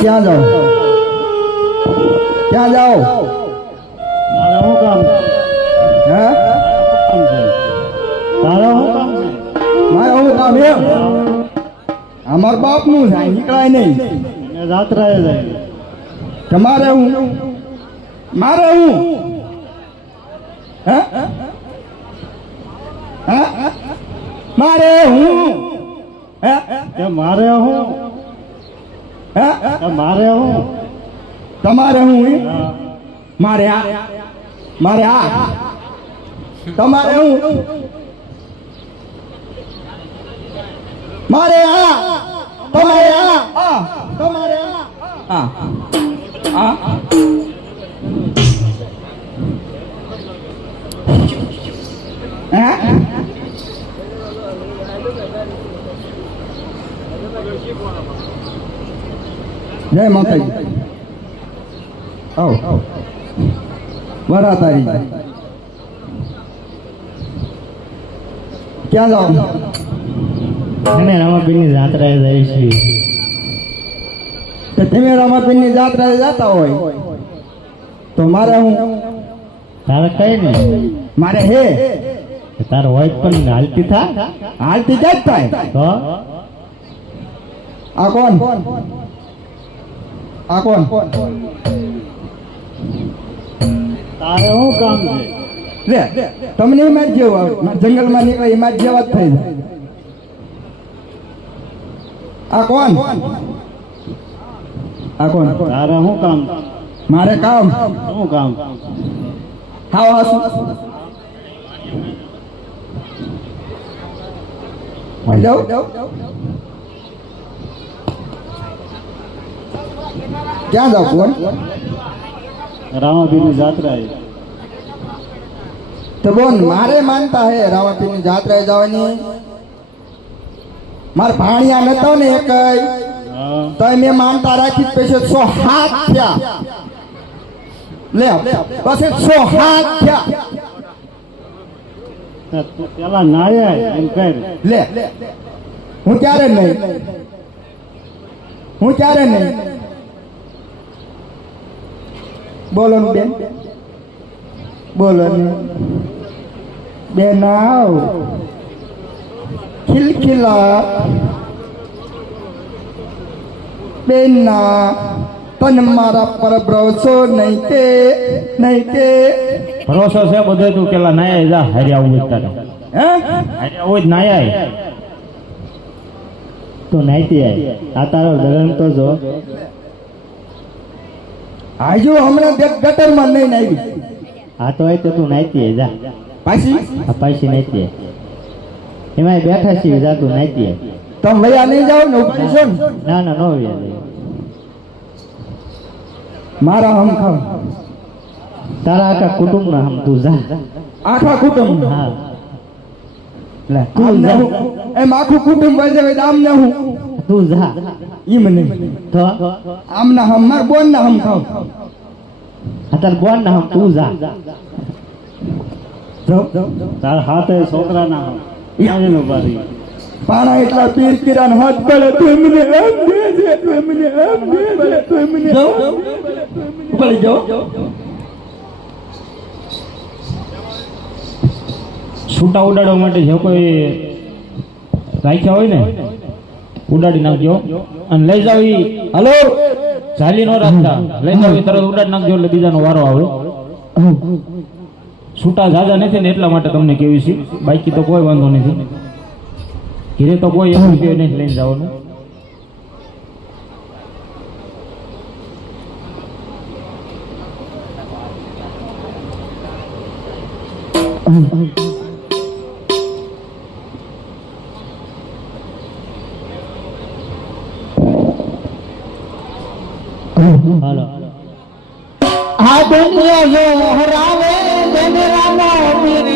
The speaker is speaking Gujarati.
ક્યાં જાઓ ક્યાં જાઓ તારા શું કામ છે? હે કામ છે તારા શું કામ છે? મારે હું કામ એમ અમાર બાપનું છે નીકળાય નહીં એને જાત્રાએ જાય તમારે હું મારે હું હે હે મારે હું હે કે મારે હું હે કે મારે હું તમારે હું હા. મારે આ તમારે હું મારે આ તમારે આ તમારે આ જય માતાજી આવ વરા તારી ક્યાં જાઓ અને રામાપીરની જાત્રાએ જાય છે તો તમે રામાપીરની જાત્રાએ જતા હોય તો મારે હું તારે કઈ ને મારે હે તારે હોય પણ હાલતી થા હાલતી જ થાય તો આ કોણ આ કોણ તારે શું કામ છે? લે તમને એમાં જ જેવું આવે જંગલમાં નીકળે એમાં જ જેવા જ થઈ જાય આ કોણ આ કોણ તારે શું કામ? મારે કામ શું કામ? હાવ હાસુ હેલો ક્યાં જાવ કોણ રામાપીરની જાત્રાએ તો બોન મારે માનતા હે રામાપીરની જાત્રાએ જવાની મારે ભાણિયા નતો ને એક હા. તો મેં માનતા રાખી પછી 100 હાથ થયા લે બસ 100 હાથ થયા તું પેલા નાયા એમ કર લે હું ક્યારે નહીં હું ક્યારે નહીં બોલો ને બેન બોલો ને બેન આવ ખિલખિલા બેન ના તન મારા પર ભરોસો નહીં તે ભરોસો છે બધે તું પેલા નાયા જા હારે આવું જ તારે હે હારે આવું જ નાયા તો નાઈતી આય આ તારો લગન તો જો આજુ હમણાં ગટરમાં નહીં આવી આ તો હોય તો તું નાઈતી આય જા પાછી આ પાછી નાઈતી આય એમાં બેઠા છીએ જા તું નાઈતી આય તમે વયા નહીં જાઓ ને ઉપરી છો ને ના ના નો વ્યા મારા હમ ખાવ તારા આખા કુટુંબ ના હમ તું જા આખા કુટુંબ હા લે તું આમને જા. હું એમ આખું કુટુંબ વજે હોય આમ ને હું તું જા ઈમ નહીં તો આમના હમ માર બોન ના હમ ખાવ આ તાર બોન ના હમ તું જા જાઓ તાર હાથે છોકરા ના હમ યાદ બારી પાણા એટલા પીર પીરાન હાથ પડે તમને આમ દે તમને આમ દે તમને જાઓ ઉપર જાઓ છૂટા ઉડાડવા માટે જે કોઈ રાખ્યા હોય ને ઉડાડી નાખજો અને લઈ જાવ ઈ હલો ચાલી નો રાખતા લઈ જાવ ઈ તરત ઉડાડી નાખજો એટલે બીજાનો વારો આવે છૂટા જાજા નથી ને એટલા માટે તમને કેવી છે બાકી તો કોઈ વાંધો નથી ઘરે તો કોઈ એવું કે નહીં લઈને જવાનું હાલો આ દુનિયા જો હરાવે